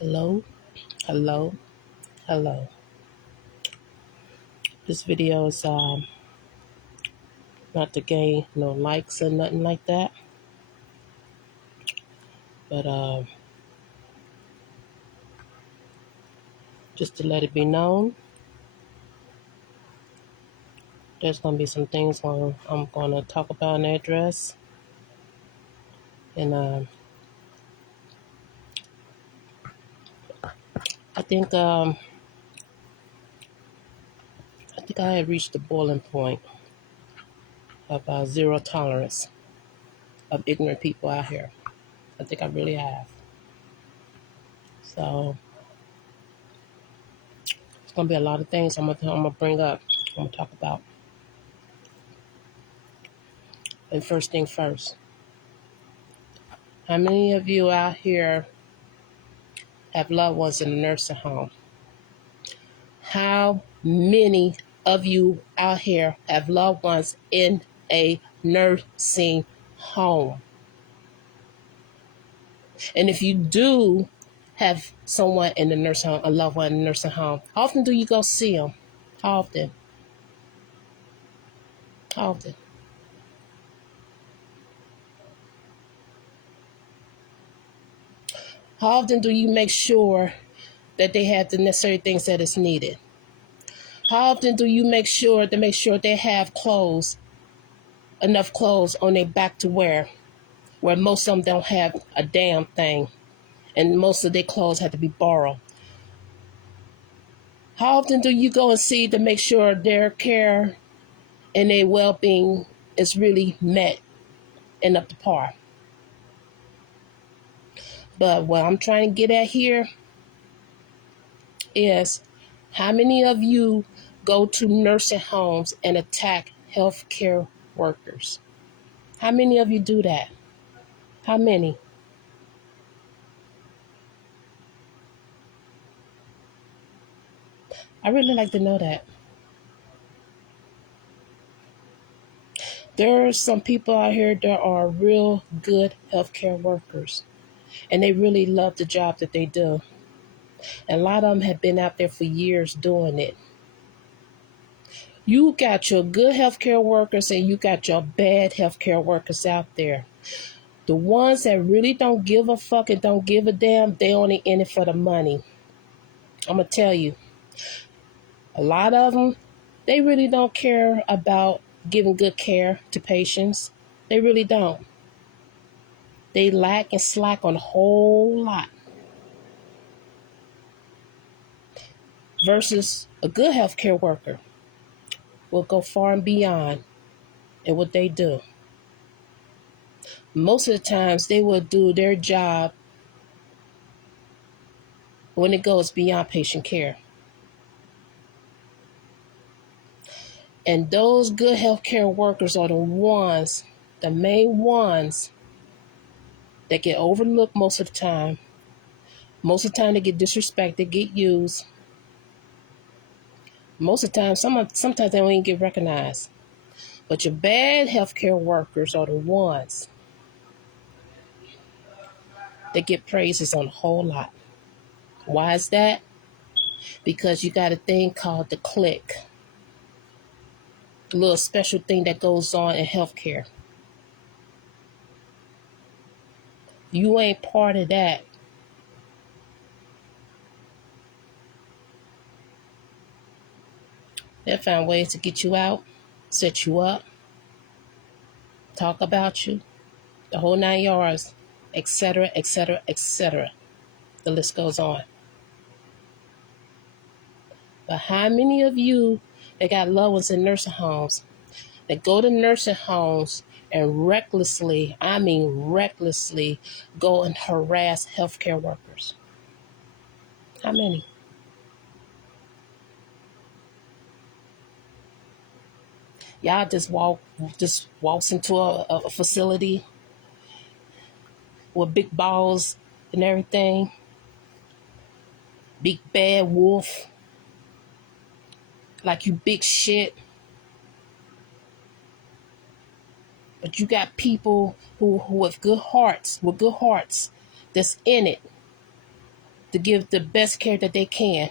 Hello, hello, hello. This video is not to gain no likes or nothing like that, but just to let it be known, there's gonna be some things I'm gonna talk about in the address, and I think I had reached the boiling point of zero tolerance of ignorant people out here. I think I really have. So it's gonna be a lot of things I'm gonna bring up. I'm gonna talk about. And first thing first, how many of you out here have loved ones in a nursing home? How many of you out here have loved ones in a nursing home? And if you do have someone in the nursing home, a loved one in the nursing home, how often do you go see them? How often? How often? How often do you make sure that they have the necessary things that is needed? How often do you make sure they have clothes, enough clothes on their back to wear, where most of them don't have a damn thing, and most of their clothes have to be borrowed? How often do you go and see to make sure their care and their well-being is really met and up to par? But what I'm trying to get at here is, how many of you go to nursing homes and attack healthcare workers? How many of you do that? How many? I really like to know that. There are some people out here that are real good healthcare workers, and they really love the job that they do. And a lot of them have been out there for years doing it. You got your good healthcare workers and you got your bad healthcare workers out there. The ones that really don't give a fuck and don't give a damn, they only in it for the money. I'm going to tell you, a lot of them, they really don't care about giving good care to patients. They really don't. They lack and slack on a whole lot. Versus a good healthcare worker will go far and beyond in what they do. Most of the times they will do their job when it goes beyond patient care. And those good healthcare workers are the main ones that get overlooked most of the time. Most of the time they get disrespected, get used. Most of the time, sometimes they don't even get recognized. But your bad healthcare workers are the ones that get praises on a whole lot. Why is that? Because you got a thing called the click. A little special thing that goes on in healthcare. You ain't part of that. They'll find ways to get you out, set you up, talk about you, the whole 9 yards, etc., etc., etc. The list goes on. But how many of you that got loved ones in nursing homes that go to nursing homes and recklessly, I mean recklessly, go and harass healthcare workers? How many? Y'all just walks into a facility with big balls and everything. Big bad wolf. Like you big shit. But you got people who with good hearts, that's in it. to give the best care that they can.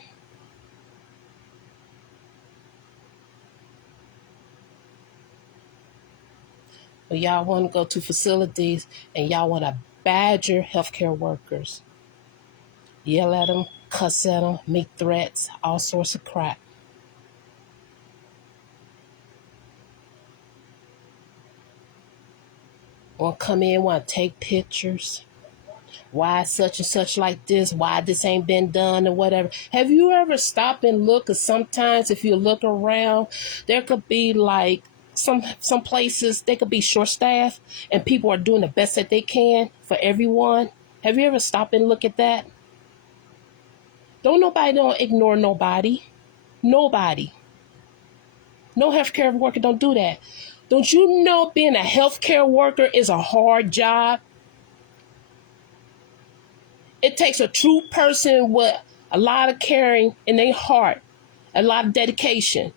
But y'all want to go to facilities and y'all want to badger healthcare workers. Yell at them, cuss at them, make threats, all sorts of crap. Want to come in, want to take pictures. Why such and such like this? Why this ain't been done or whatever? Have you ever stopped and look? Because sometimes if you look around, there could be like some places they could be short staffed and people are doing the best that they can for everyone. Have you ever stopped and look at that? Don't ignore nobody. Nobody. No healthcare worker don't do that. Don't you know being a healthcare worker is a hard job? It takes a true person with a lot of caring in their heart, a lot of dedication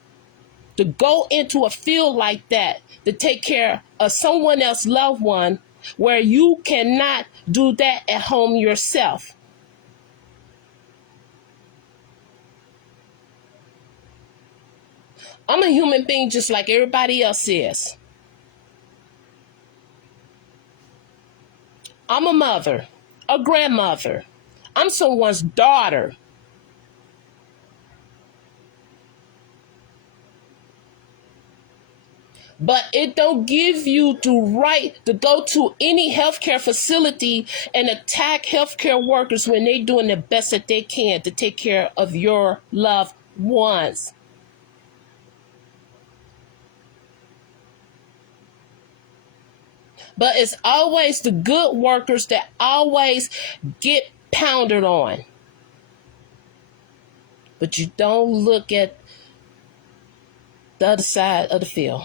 to go into a field like that to take care of someone else's loved one where you cannot do that at home yourself. I'm a human being just like everybody else is. I'm a mother, a grandmother. I'm someone's daughter. But it don't give you the right to go to any healthcare facility and attack healthcare workers when they're doing the best that they can to take care of your loved ones. But it's always the good workers that always get pounded on. But you don't look at the other side of the field.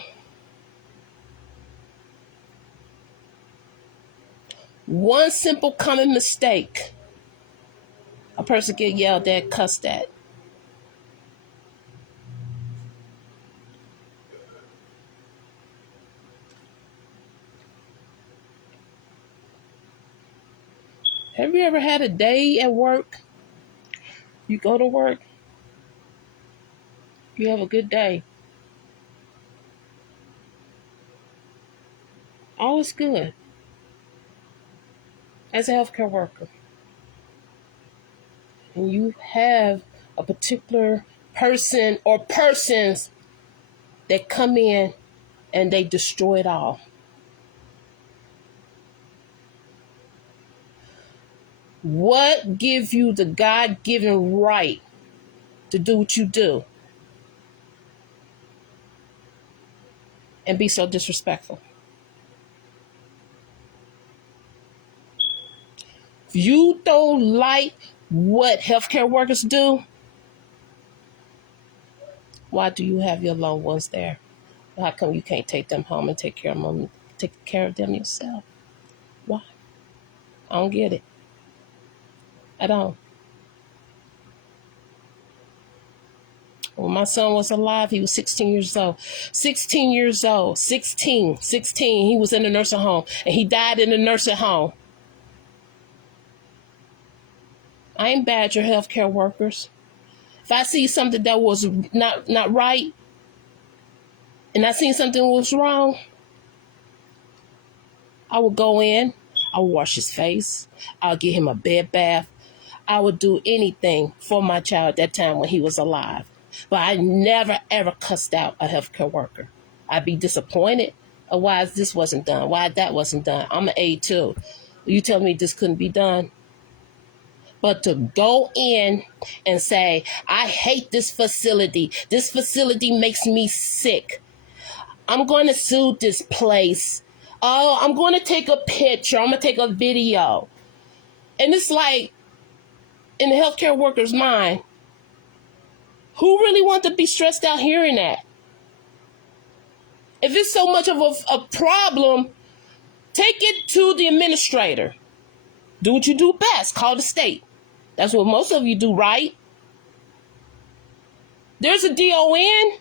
One simple common mistake, a person get yelled at, cussed at. Have you ever had a day at work? You go to work, you have a good day. All is good as a healthcare worker. And you have a particular person or persons that come in and they destroy it all. What gives you the God-given right to do what you do and be so disrespectful? If you don't like what healthcare workers do, why do you have your loved ones there? How come you can't take them home and take care of them yourself? Why? I don't get it. I don't. When my son was alive, he was 16 years old. 16 years old. 16. He was in the nursing home. And he died in the nursing home. I ain't badger healthcare workers. If I see something that was not right, and I seen something that was wrong, I would go in. I would wash his face. I'll give him a bed bath. I would do anything for my child at that time when he was alive. But I never, ever cussed out a healthcare worker. I'd be disappointed of why this wasn't done, why that wasn't done. I'm an aide too. You tell me this couldn't be done? But to go in and say, I hate this facility. This facility makes me sick. I'm going to sue this place. Oh, I'm going to take a picture. I'm going to take a video. And it's like, in the healthcare worker's mind, who really wants to be stressed out hearing that? If it's so much of a problem, take it to the administrator. Do what you do best. Call the state. That's what most of you do, right? There's a DON.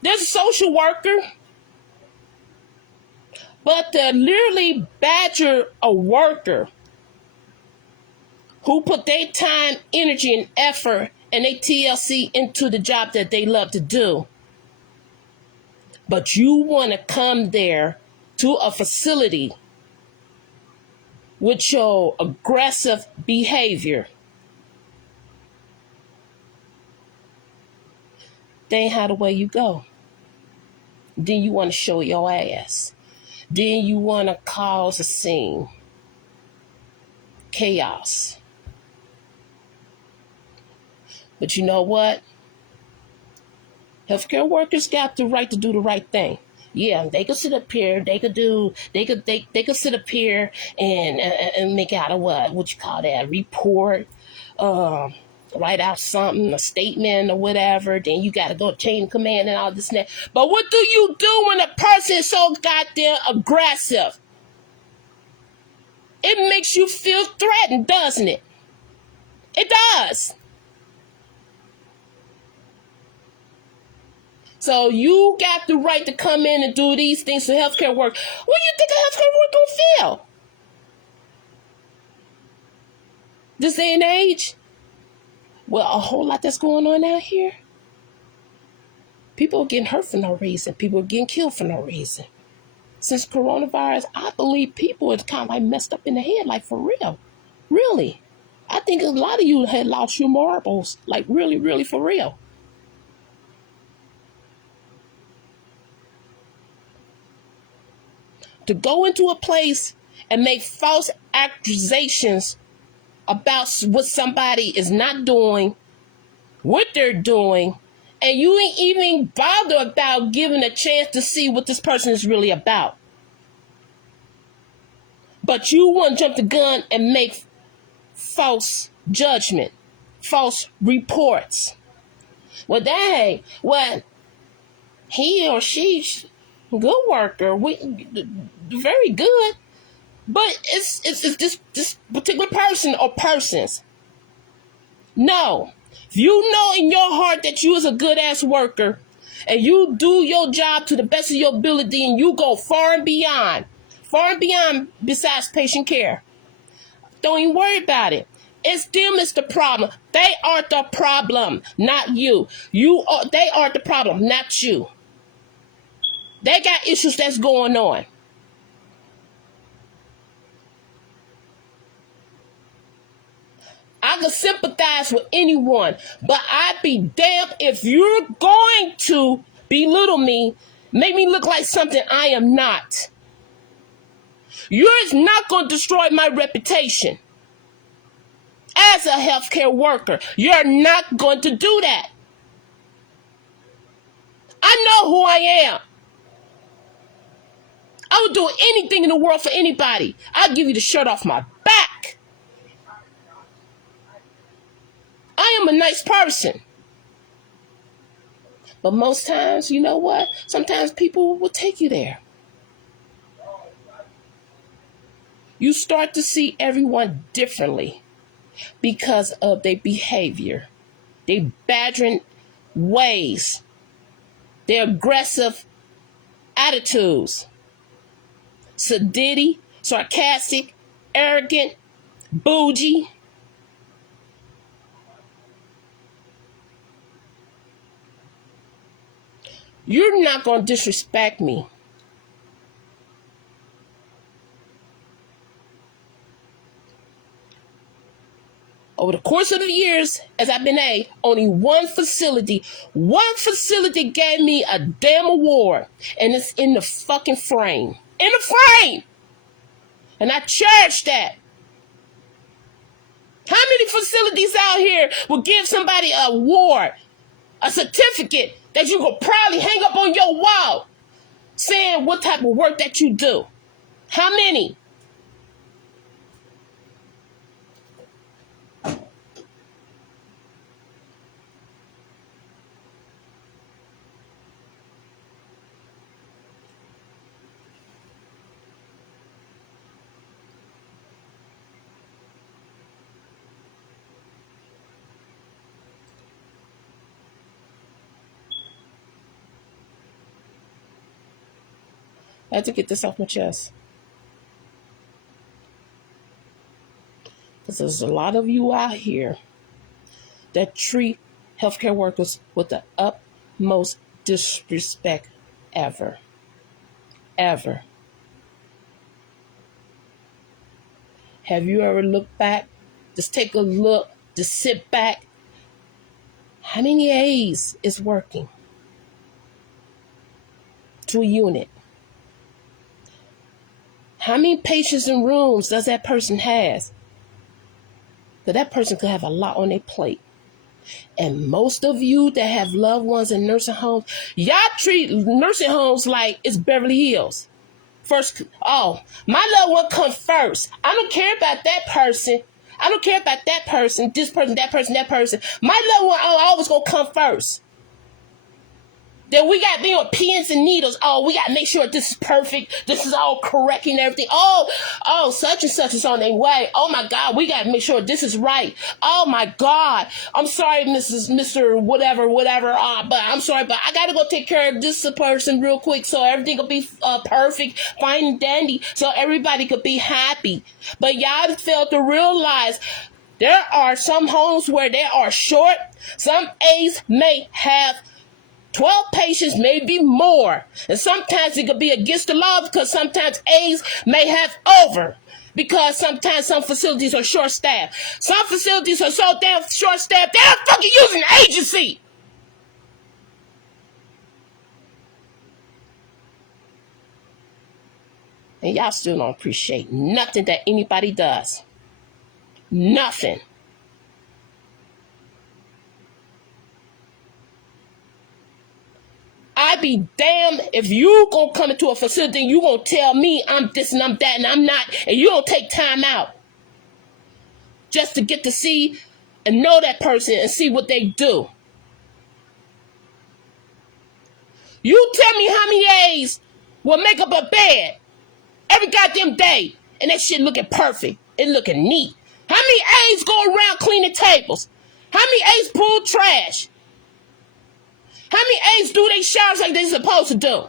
There's a social worker. But to literally badger a worker who put their time, energy, and effort and their TLC into the job that they love to do. But you want to come there to a facility with your aggressive behavior. They ain't how the way you go. Then you want to show your ass. Then you want to cause a scene. Chaos. But you know what? Healthcare workers got the right to do the right thing. Yeah, they could sit up here. They could sit up here and make out what you call that report, write out something, a statement or whatever. Then you got to go chain of command and all this and that. But what do you do when a person is so goddamn aggressive? It makes you feel threatened, doesn't it? It does. So you got the right to come in and do these things for healthcare work. What do you think a healthcare worker will feel? This day and age? Well, a whole lot that's going on out here. People are getting hurt for no reason. People are getting killed for no reason. Since coronavirus, I believe people are kind of like messed up in the head, like for real. Really. I think a lot of you had lost your marbles, like really, really for real. To go into a place and make false accusations about what somebody is not doing, what they're doing, and you ain't even bother about giving a chance to see what this person is really about. But you want to jump the gun and make false judgment, false reports. Well, dang, well, he or she's a good worker, very good, but it's this particular person or persons. No. If you know in your heart that you is a good ass worker and you do your job to the best of your ability and you go far and beyond besides patient care, don't even worry about it. It's them is the problem. They are the problem, not you. They are the problem, not you. They got issues that's going on. I can sympathize with anyone, but I'd be damned if you're going to belittle me, make me look like something I am not. You're not going to destroy my reputation as a healthcare worker. You're not going to do that. I know who I am. I would do anything in the world for anybody. I'll give you the shirt off my back. I am a nice person. But most times, you know what? Sometimes people will take you there. You start to see everyone differently because of their behavior, their badgering ways, their aggressive attitudes, sedity, sarcastic, arrogant, bougie. You're not going to disrespect me. Over the course of the years, as I've been only one facility gave me a damn award. And it's in the fucking frame. In the frame! And I cherish that. How many facilities out here will give somebody an award, a certificate that you could probably hang up on your wall saying what type of work that you do? How many? I had to get this off my chest. Because there's a lot of you out here that treat healthcare workers with the utmost disrespect ever. Ever. Have you ever looked back? Just take a look. Just sit back. How many A's is working to a unit? How many patients in rooms does that person has? Because that person could have a lot on their plate. And most of you that have loved ones in nursing homes, y'all treat nursing homes like it's Beverly Hills. First, oh, my loved one come first. I don't care about that person. I don't care about that person, this person, that person, that person. My loved one always gonna come first. Then we got me on pins and needles. Oh, we got to make sure this is perfect. This is all correct and everything. Oh, such and such is on their way. Oh my God, we got to make sure this is right. Oh my God, I'm sorry, Mr. Whatever. But I'm sorry, but I got to go take care of this person real quick so everything will be perfect, fine and dandy, so everybody could be happy. But y'all failed to realize there are some homes where they are short. Some A's may have 12 patients, maybe more. And sometimes it could be against the law because sometimes A's may have over. Because sometimes some facilities are short-staffed. Some facilities are so damn short-staffed, they're fucking using an agency. And y'all still don't appreciate nothing that anybody does. Nothing. I be damned if you gonna come into a facility and you gonna tell me I'm this and I'm that and I'm not, and you don't take time out just to get to see and know that person and see what they do. You tell me how many A's will make up a bed every goddamn day and that shit looking perfect. It looking neat. How many A's go around cleaning tables? How many A's pull trash? How many A's do they showers like they supposed to do?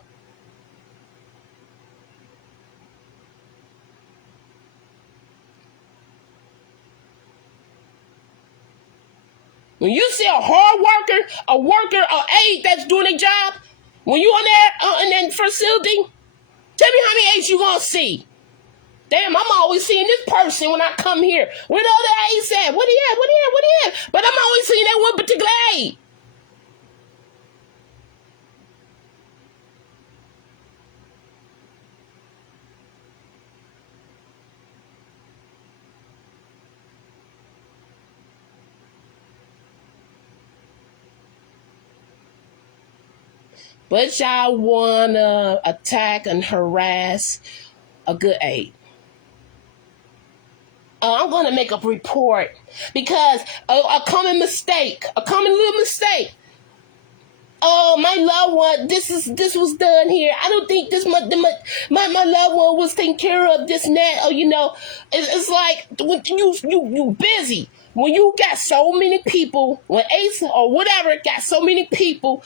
When you see a hard worker, an aide that's doing their job, when you on there in that facility, tell me how many A's you gonna see. Damn, I'm always seeing this person when I come here. Where the other A's at? What he at? But I'm always seeing that one particular A. But y'all wanna attack and harass a good aide. I'm gonna make a report because a common little mistake. Oh, my loved one, this was done here. I don't think my loved one was taken care of this and that. Oh, it's like when you busy. When you got so many people, when Ace or whatever got so many people,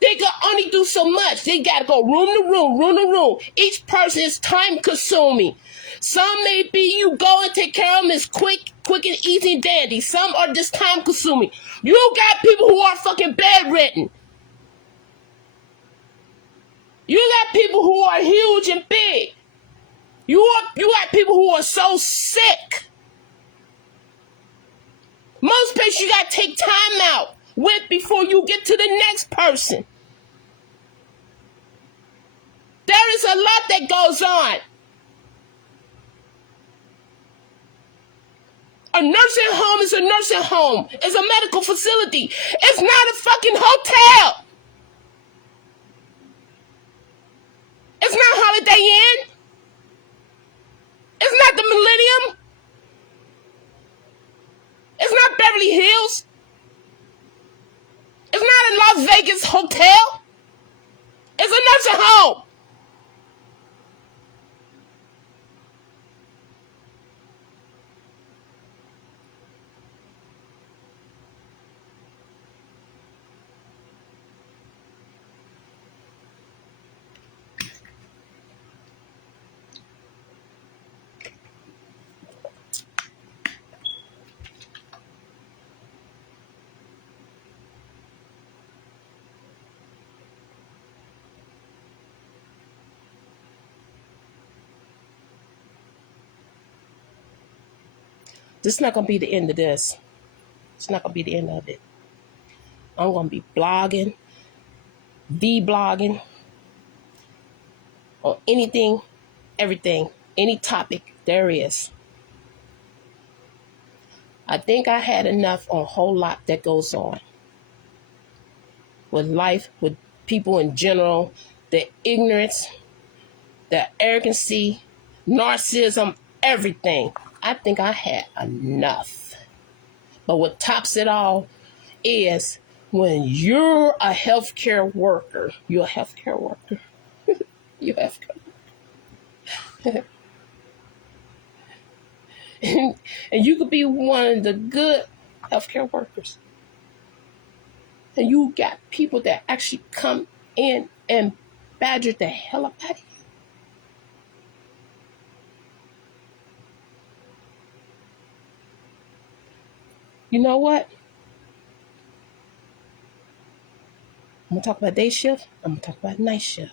they can only do so much. They gotta go room to room. Each person is time consuming. Some may be you go and take care of them as quick and easy and dandy. Some are just time consuming. You got people who are fucking bedridden. You got people who are huge and big. You got people who are so sick. Most patients you gotta take time out with before you get to the next person. There is a lot that goes on. A nursing home is a nursing home. It's a medical facility. It's not a fucking hotel. It's not Holiday Inn. It's not the Millennium. It's not Beverly Hills. It's not a Las Vegas hotel. It's a nursing home. This is not going to be the end of this. It's not going to be the end of it. I'm going to be blogging, vlogging, on anything, everything, any topic there is. I think I had enough on a whole lot that goes on with life, with people in general, the ignorance, the arrogancy, narcissism, everything. I think I had enough. But what tops it all is when you're a healthcare worker, you're a healthcare worker. You have and you could be one of the good healthcare workers. And you got people that actually come in and badger the hell up out of you. You know what? I'm going to talk about day shift. I'm going to talk about night shift.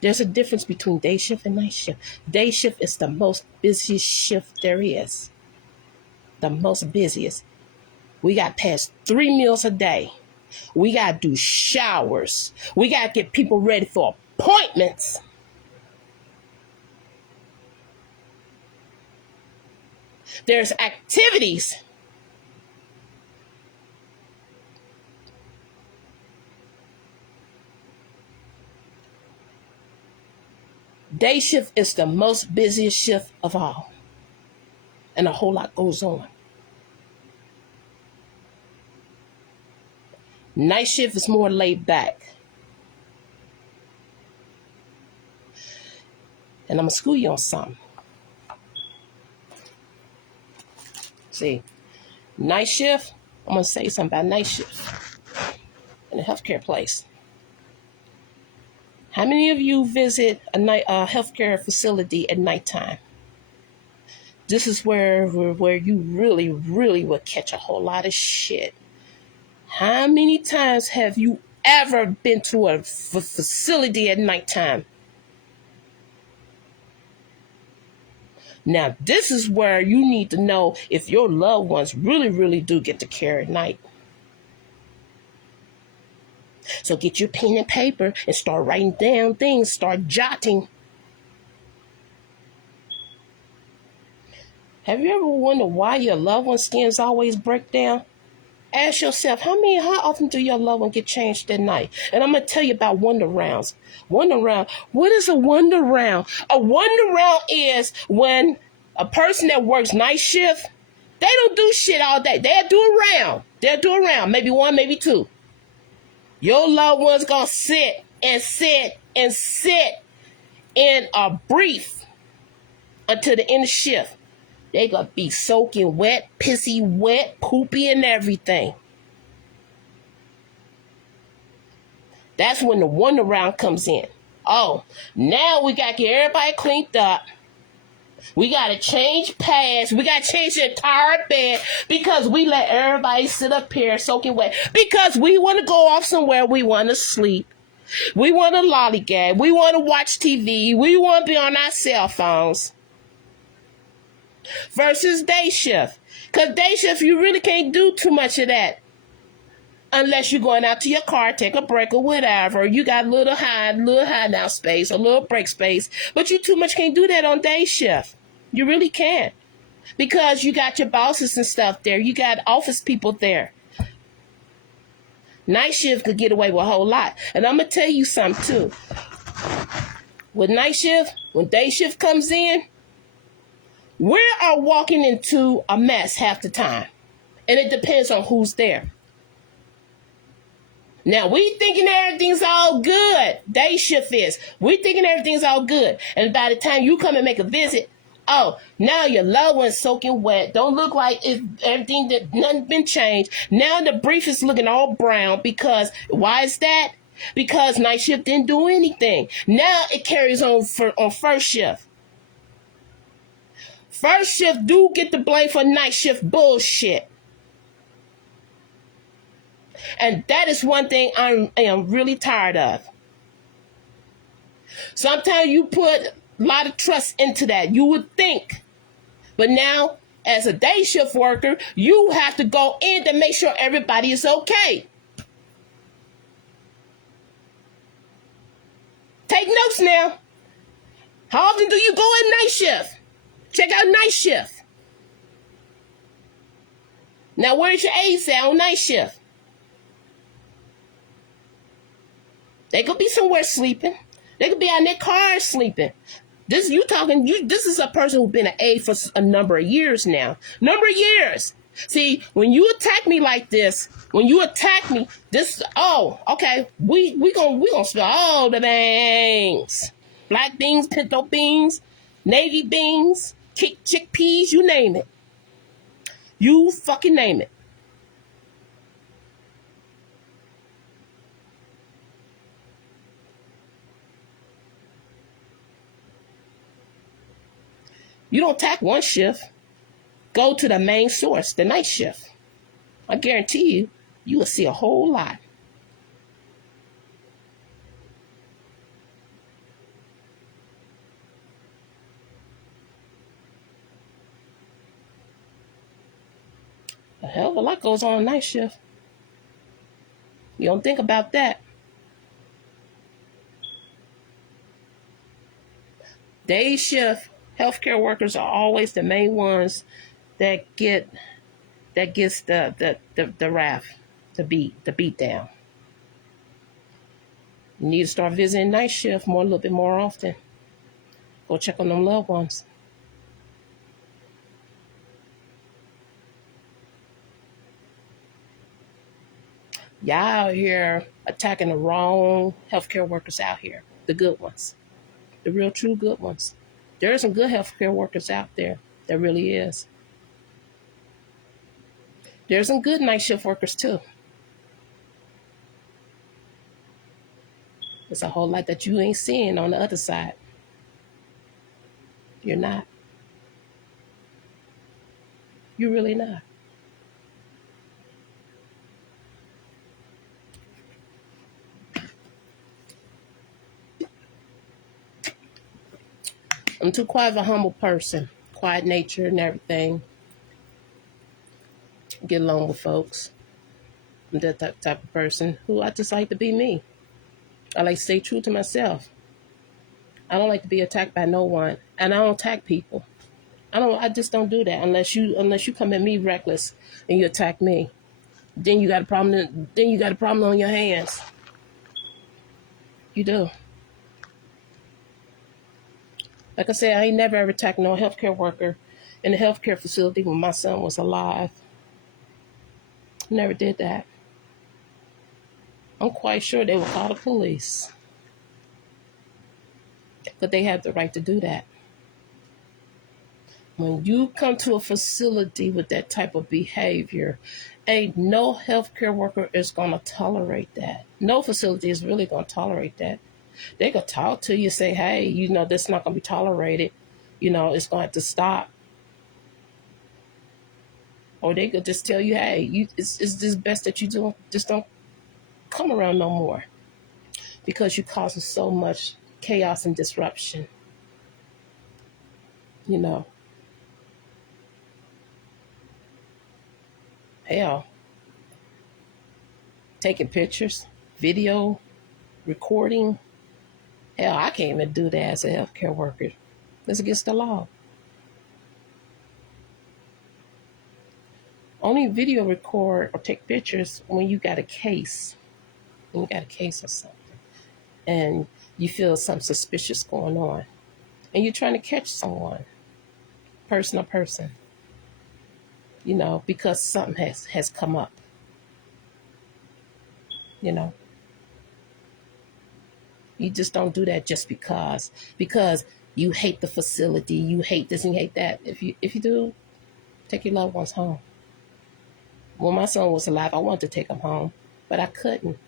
There's a difference between day shift and night shift. Day shift is the most busiest shift there is. The most busiest. We got past 3 meals a day. We got to do showers. We got to get people ready for appointments. There's activities. Day shift is the most busiest shift of all. And a whole lot goes on. Night shift is more laid back. And I'm going to school you on something. See, night shift, I'm going to say something about night shift in a healthcare place. How many of you visit a healthcare facility at nighttime? This is where you really, really will catch a whole lot of shit. How many times have you ever been to a facility at nighttime? Now, this is where you need to know if your loved ones really, really do get to care at night. So get your pen and paper and start writing down things. Start jotting. Have you ever wondered why your loved one's skins always break down? Ask yourself, how often do your loved one get changed at night? And I'm going to tell you about wonder rounds. Wonder round. What is a wonder round? A wonder round is when a person that works night shift, they don't do shit all day. They'll do a round. They'll do a round. Maybe one, maybe two. Your loved one's going to sit and sit and sit in a brief until the end of shift. They going to be soaking wet, pissy wet, poopy and everything. That's when the wonder round comes in. Oh, now we got to get everybody cleaned up. We got to change pads. We got to change the entire bed because we let everybody sit up here soaking wet. Because we want to go off somewhere. We want to sleep. We want to lollygag. We want to watch TV. We want to be on our cell phones. Versus day shift. Because day shift, you really can't do too much of that. Unless you're going out to your car, take a break or whatever. You got a little hideout space, a little break space. But you too much can't do that on day shift. You really can't. Because you got your bosses and stuff there. You got office people there. Night shift could get away with a whole lot. And I'm going to tell you something too. With night shift, when day shift comes in, we are walking into a mess half the time. And it depends on who's there. Now, we thinking everything's all good. Day shift is. We thinking everything's all good. And by the time you come and make a visit, oh, now your loved one's soaking wet. Don't look like nothing been changed. Now the brief is looking all brown because, why is that? Because night shift didn't do anything. Now it carries on on first shift. First shift do get the blame for night shift bullshit. And that is one thing I am really tired of. Sometimes you put a lot of trust into that. You would think. But now As a day shift worker, you have to go in to make sure everybody is okay. Take notes now. How often do you go in night shift? Check out night shift. Now, where's your aides at on night shift? They could be somewhere sleeping. They could be out in their cars sleeping. This this is a person who's been an aide for a number of years now. Number of years. See, when you attack me like this, okay, we gonna spill all the beans. Black beans, pinto beans, navy beans, chickpeas, you name it. You fucking name it. You don't attack one shift. Go to the main source, the night shift. I guarantee you, you will see a whole lot. A hell of a lot goes on night shift. You don't think about that. Day shift healthcare workers are always the main ones that gets the wrath, the beat down. You need to start visiting night shift a little bit more often. Go check on them loved ones. Y'all out here attacking the wrong healthcare workers out here. The good ones. The real true good ones. There are some good healthcare workers out there. There really is. There's some good night shift workers too. There's a whole lot that you ain't seeing on the other side. You're not. You're really not. I'm too quiet of a humble person. Quiet nature and everything. Get along with folks. I'm that type of person who I just like to be me. I like to stay true to myself. I don't like to be attacked by no one. And I don't attack people. I just don't do that unless you come at me reckless and you attack me. Then you got a problem on your hands. You do. Like I said, I ain't never ever attacked no healthcare worker in a healthcare facility when my son was alive. Never did that. I'm quite sure they would call the police. But they have the right to do that. When you come to a facility with that type of behavior, ain't no healthcare worker is going to tolerate that. No facility is really going to tolerate that. They could talk to you, say, hey, this is not going to be tolerated. It's going to have to stop. Or they could just tell you, hey, it's just best that you don't come around no more. Because you're causing so much chaos and disruption. Hell, taking pictures, video, recording. Hell, I can't even do that as a healthcare worker. It's against the law. Only video record or take pictures when you got a case. When you got a case or something. And you feel something suspicious going on. And you're trying to catch someone. Person to person. Because something has come up. You just don't do that just because you hate the facility, you hate this and you hate that. If you do, take your loved ones home. When my son was alive, I wanted to take him home, but I couldn't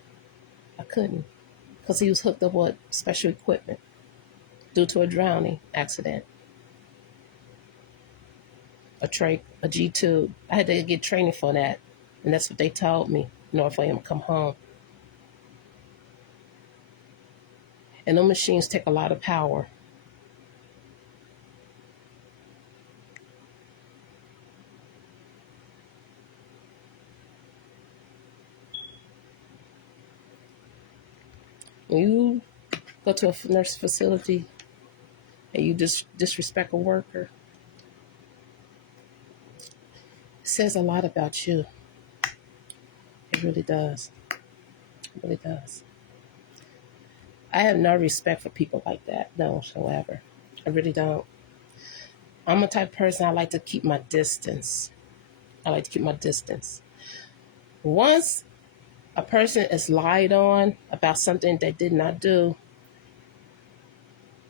because he was hooked up with special equipment due to a drowning accident. A G-tube. I had to get training for that, and that's what they told me in order for him to come home. And those machines take a lot of power. When you go to a nurse facility and you disrespect a worker, it says a lot about you. It really does. It really does. I have no respect for people like that, no whatsoever. I really don't. I'm a type of person, I like to keep my distance. I like to keep my distance. Once a person is lied on about something they did not do,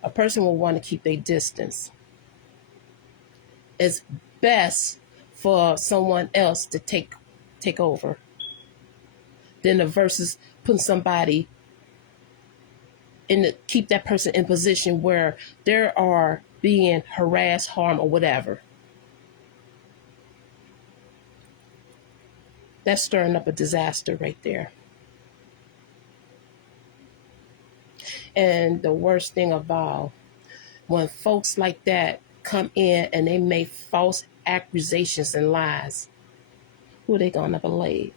a person will want to keep their distance. It's best for someone else to take over than the versus putting somebody in the, keep that person in position where they are being harassed, harmed, or whatever. That's stirring up a disaster right there. And the worst thing of all, when folks like that come in and they make false accusations and lies, who are they going to believe?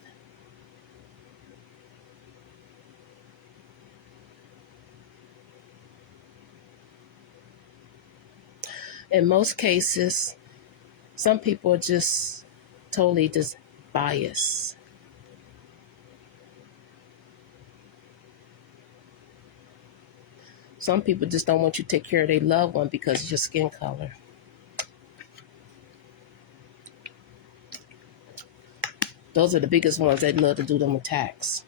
In most cases, some people are just totally just biased. Some people just don't want you to take care of their loved one because of your skin color. Those are the biggest ones that love to do them attacks.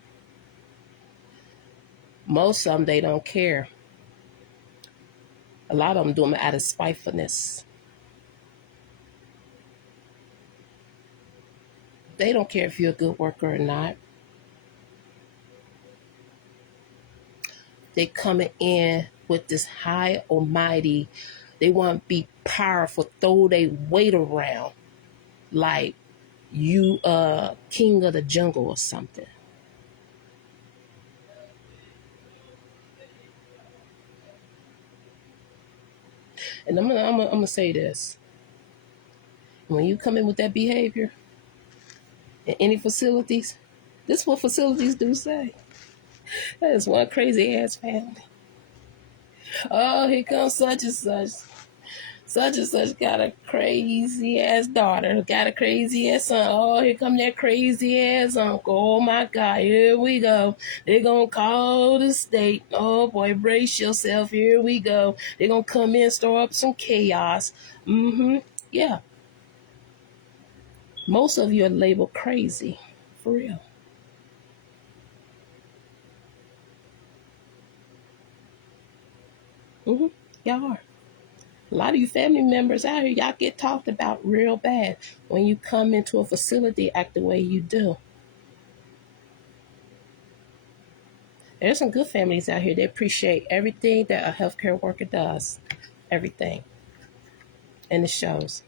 Most of them, they don't care. A lot of them do them out of spitefulness. They don't care if you're a good worker or not. They coming in with this high almighty, they want to be powerful, throw their weight around like you king of the jungle or something. And I'm gonna say this. When you come in with that behavior in any facilities, this is what facilities do say. That is one crazy ass family. Oh, here comes such and such. Such and such got a crazy ass daughter, got a crazy ass son. Oh, here come that crazy ass uncle. Oh my God, here we go. They're gonna call the state. Oh boy, brace yourself. Here we go. They're gonna come in, stir up some chaos. Yeah. Most of you are labeled crazy. For real. Y'all are. A lot of you family members out here, y'all get talked about real bad when you come into a facility act the way you do. There's some good families out here that appreciate everything that a healthcare worker does. Everything. And it shows.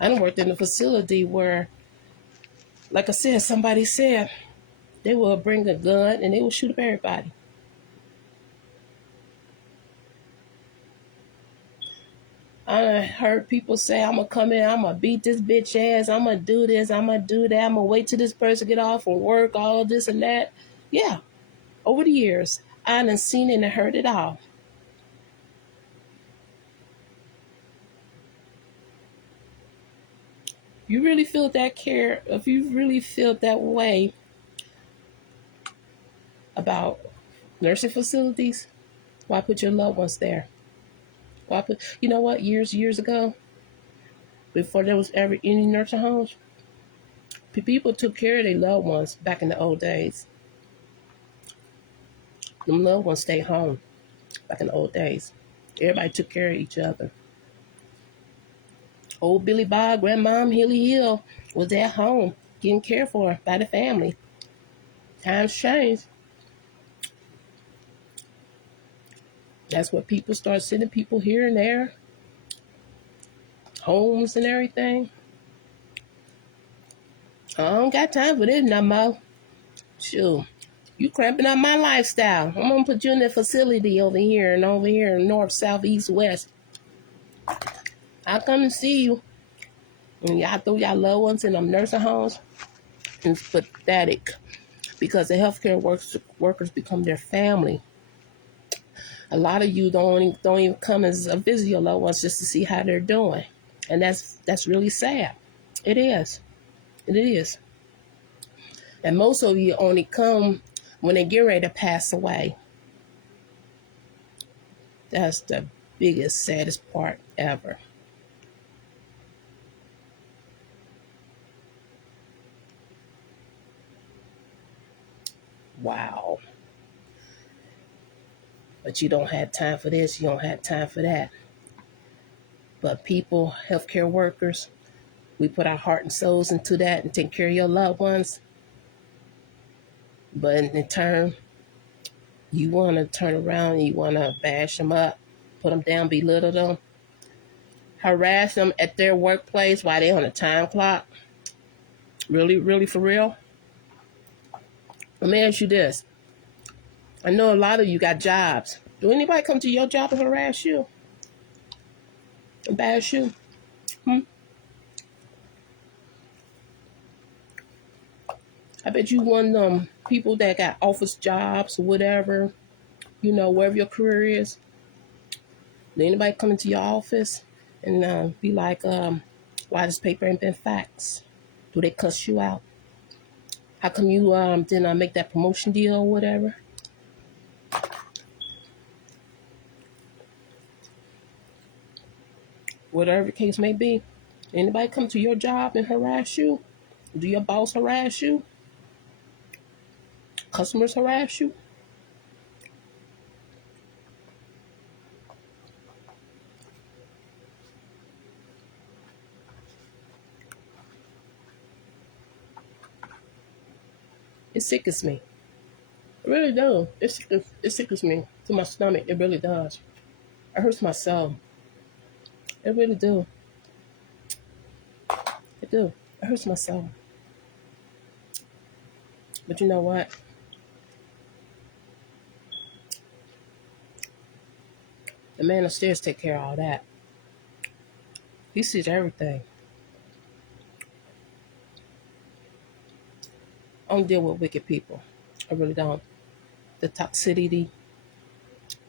I done worked in a facility where, like I said, somebody said they will bring a gun and they will shoot up everybody. I heard people say, I'm going to come in, I'm going to beat this bitch ass, I'm going to do this, I'm going to do that, I'm going to wait till this person get off from work, all this and that. Yeah, over the years, I done seen it and heard it all. You really feel that care, if you really feel that way about nursing facilities, why put your loved ones there? Why put, you know what, years ago, before there was ever any nursing homes, people took care of their loved ones back in the old days. Them loved ones stayed home back in the old days. Everybody took care of each other. Old Billy Bob, Grandmom Hilly Hill was at home getting cared for by the family. Times changed. That's what people start sending people here and there, homes and everything. I don't got time for this no more. Sure. You cramping up my lifestyle. I'm gonna put you in the facility over here and over here, north, south, east, west. I'll come and see you. And y'all throw y'all loved ones in them nursing homes. It's pathetic because the healthcare workers become their family. A lot of you don't even come as a visit your loved ones just to see how they're doing, and that's really sad. It is. It is. And most of you only come when they get ready to pass away. That's the biggest, saddest part ever. Wow. But you don't have time for this, you don't have time for that. But people, healthcare workers, we put our heart and souls into that and take care of your loved ones. But in turn, you want to turn around and you want to bash them up, put them down, belittle them, harass them at their workplace while they're on a time clock. Really, really for real? Let me ask you this. I know a lot of you got jobs. Do anybody come to your job and harass you? Embarrass you? I bet you one of them people that got office jobs or whatever, wherever your career is. Did anybody come into your office and be like, why this paper ain't been faxed? Do they cuss you out? How come you didn't make that promotion deal or whatever? Whatever the case may be. Anybody come to your job and harass you? Do your boss harass you? Customers harass you? It sickens me. It really does. It sickens me to my stomach. It really does. It hurts my soul. It really do. It do. It hurts my soul. But you know what? The man upstairs take care of all that. He sees everything. I don't deal with wicked people. I really don't. The toxicity,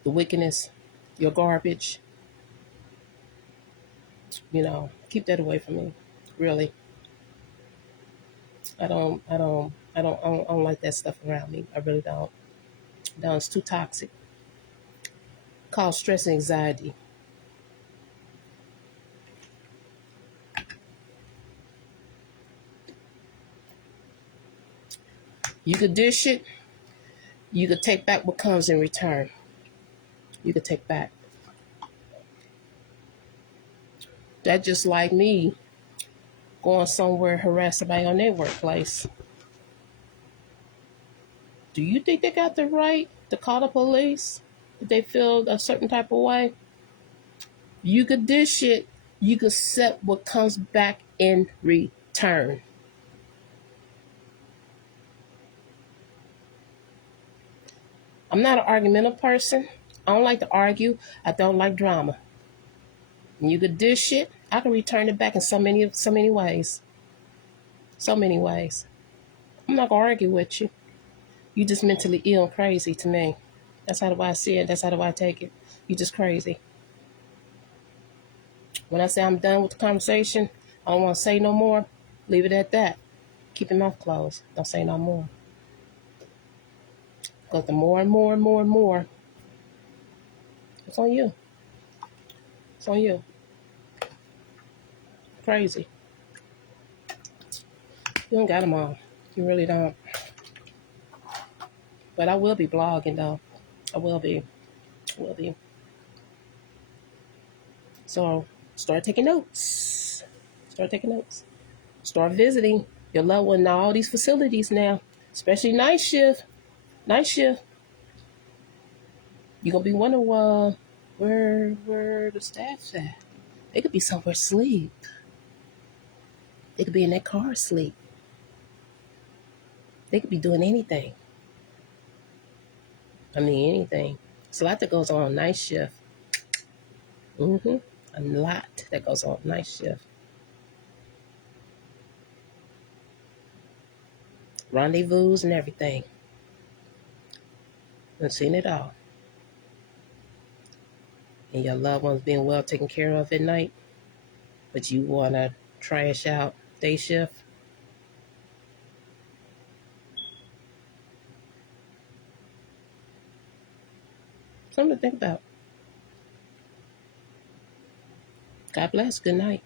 the wickedness, your garbage. Keep that away from me. Really. I don't like that stuff around me. I really don't. No, it's too toxic. Cause stress and anxiety. You could dish it. You could take back what comes in return. You could take back. That's just like me going somewhere harass somebody on their workplace. Do you think they got the right to call the police if they feel a certain type of way? You could dish it. You could accept what comes back in return. I'm not an argumentative person. I don't like to argue. I don't like drama. And you could dish it. I can return it back in so many ways. So many ways. I'm not gonna argue with you. You just mentally ill and crazy to me. That's how do I see it. That's how do I take it. You just crazy. When I say I'm done with the conversation, I don't want to say no more. Leave it at that. Keep your mouth closed. Don't say no more. Because the more and more and more and more, it's on you. It's on you. Crazy. You don't got them all. You really don't. But I will be blogging though. I will be. I will be. So start taking notes. Start taking notes. Start visiting your loved one in all these facilities now, especially night shift. Night shift. You're gonna be wondering, well, where the staff's at. They could be somewhere asleep. They could be in their car asleep. They could be doing anything. I mean, anything. It's a lot that goes on night shift. A lot that goes on night shift. rendezvous and everything. I've seen it all. And your loved ones being well taken care of at night, but you want to trash out day shift. Something to think about. God bless. Good night.